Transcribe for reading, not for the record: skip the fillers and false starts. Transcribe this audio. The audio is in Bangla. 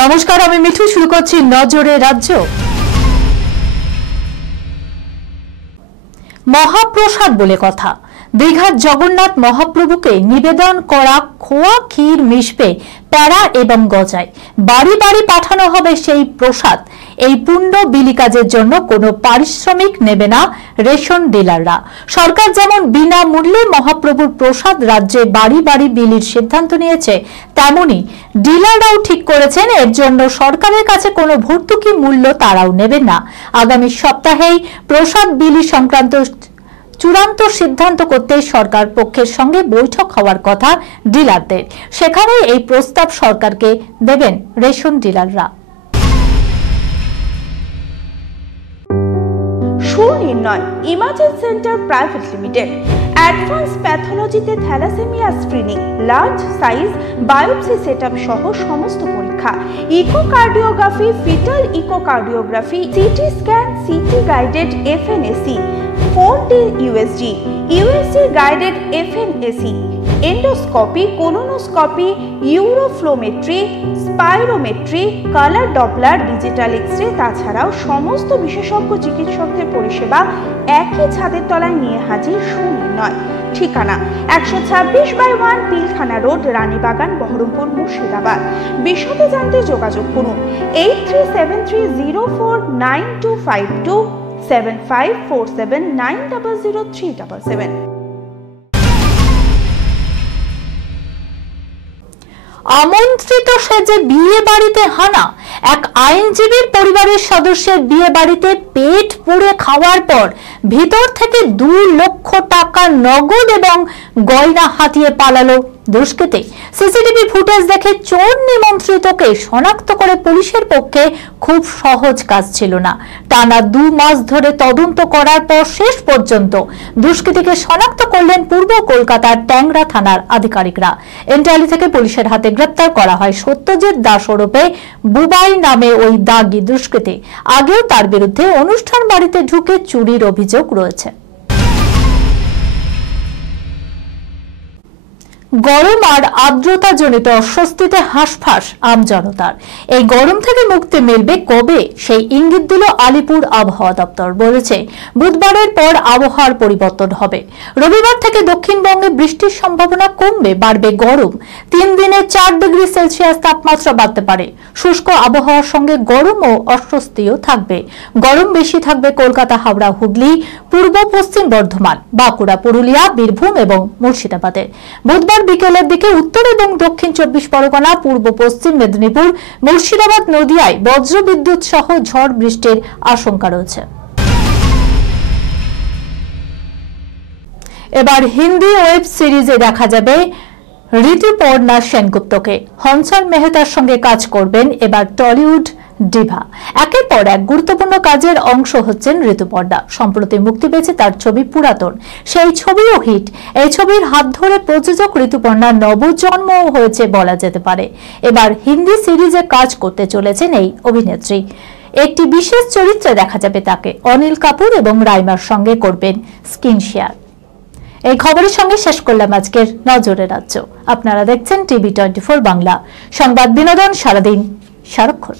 নমস্কার, আমি মিঠু। শুরু করছি নজরে রাজ্য। মহাপ্রসাদ বলে কথা। দীঘার জগন্নাথ মহাপ্রভুকে নিবেদন করা খোয়া ক্ষীর মিশবে প্যারা এবং গজায়। বাড়ি বাড়ি পাঠানো হবে সেই প্রসাদ। এই পুণ্য বিলি কাজের জন্য কোনো পারিশ্রমিক নেবে না রেশন ডিলাররা। সরকার যেমন বিনামূল্যে মহাপ্রভুর প্রসাদ রাজ্যে বাড়ি বাড়ি বিলির সিদ্ধান্ত নিয়েছে, তেমনি ডিলাররাও ঠিক করেছেন এর জন্য সরকারের কাছে কোনো ভর্তুকি মূল্য তারাও নেবেন না। আগামী সপ্তাহেই প্রসাদ বিলি সংক্রান্ত চূড়ান্ত সিদ্ধান্ত করতে সরকার পক্ষের সঙ্গে বৈঠক হওয়ার কথা ডিলারদের। সেখানে এই প্রস্তাব সরকারকে দেবেন রেশন ডিলাররা। Sunirnoy imaging centre private limited advance প্যাথোলজিতে thalassaemia screening, large size biopsy setup সহ সমস্ত পরীক্ষা, echocardiography, fetal echocardiography, CT scan, CT guided FNAC, 4D USG, USG guided FNAC, endoscopy, colonoscopy, uroflowmetry, spirometry, colour doppler, digital X-ray, তাছাড়াও সমস্ত বিশেষজ্ঞ চিকিৎসকদের পরিষেবা একই ছাদের তলায় নিয়ে হাজির সুনির্ণয়। ঠিকানা 126/1 পিলখানা রোড, রানীবাগান, বহরমপুর, মুর্শিদাবাদ। বিশদে জানতে যোগাযোগ করুন 8373049252 7547900377। আমন্ত্রিত সেজে বিয়ে বাড়িতে হানা। এক আইনজীবীর পরিবারের সদস্যের বিয়ে বাড়িতে পেট পুড়ে খাওয়ার পর ভিতর থেকে 2 লক্ষ টাকা নগদ এবং গয়না হাতিয়ে পালালো দুষ্কৃতী। সিসিটিভি ফুটেজ দেখে চোর নিমন্ত্রিতকে শনাক্ত করে পুলিশের পক্ষে খুব সহজ কাজ ছিল না। টানা 2 মাস ধরে তদন্ত করার পর শেষ পর্যন্ত দুষ্কৃতীকে শনাক্ত করলেন পূর্ব কলকাতার ট্যাংরা থানার আধিকারিকরা। এনটালি থেকে পুলিশের হাতে গ্রেপ্তার করা হয় সত্যজিৎ দাস ওরফে বুবাই নামে ওই দাগী দুষ্কৃতী। আগেও তার বিরুদ্ধে অনুষ্ঠান বাড়িতে ঢুকে চুরির অভিযোগ রয়েছে। গরম আর আর্দ্রতাজনিত অস্বস্তিতে হাঁসফাঁস আমজনতার। এই গরম থেকে মুক্তি মিলবে কবে, সেই ইঙ্গিত দিল আলিপুর আবহাওয়া দপ্তর। বলেছে বুধবারের পর আবহাওয়ার পরিবর্তন হবে। রবিবার থেকে দক্ষিণবঙ্গে বৃষ্টির সম্ভাবনা কমবে, বাড়বে গরম। 3 দিনে 4 ডিগ্রি সেলসিয়াস তাপমাত্রা বাড়তে পারে। শুষ্ক আবহাওয়ার সঙ্গে গরম ও অস্বস্তিও থাকবে। গরম বেশি থাকবে কলকাতা, হাওড়া, হুগলি, পূর্ব পশ্চিম বর্ধমান, বাঁকুড়া, পুরুলিয়া, বীরভূম এবং মুর্শিদাবাদে। বুধবার বিকেলের দিকে উত্তর এবং দক্ষিণ 24 পরগনা, পূর্ব পশ্চিম মেদিনীপুর, মুর্শিদাবাদ, নদিয়ায় বজ্রবিদ্যুৎ সহ ঝড় বৃষ্টির আশঙ্কা রয়েছে। এবার হিন্দি ওয়েব সিরিজে দেখা যাবে ঋতুপর্ণা সেনগুপ্তকে। হংসল মেহতার সঙ্গে কাজ করবেন এবার টলিউড ডিভা। একের পর এক গুরুত্বপূর্ণ কাজের অংশ হচ্ছেন ঋতুপর্ণা। সম্প্রতি মুক্তি পেয়েছে তার ছবি পুরাতন, সেই ছবিও হিট। এই ছবির হাত ধরে প্রযোজক ঋতুপর্ণার নবজন্মও হয়েছে বলা যেতে পারে। এবার হিন্দি সিরিজে কাজ করতে চলেছেন এই অভিনেত্রী। একটি বিশেষ চরিত্রে দেখা যাবে তাকে। অনিল কাপুর এবং রাইমার সঙ্গে করবেন স্ক্রিন শেয়ার। এই খবরের সঙ্গে শেষ করলাম আজকের নজরে রাজ্য। আপনারা দেখছেন টিভি 24 বাংলা, সংবাদ বিনোদন সারাদিন সারাক্ষণ।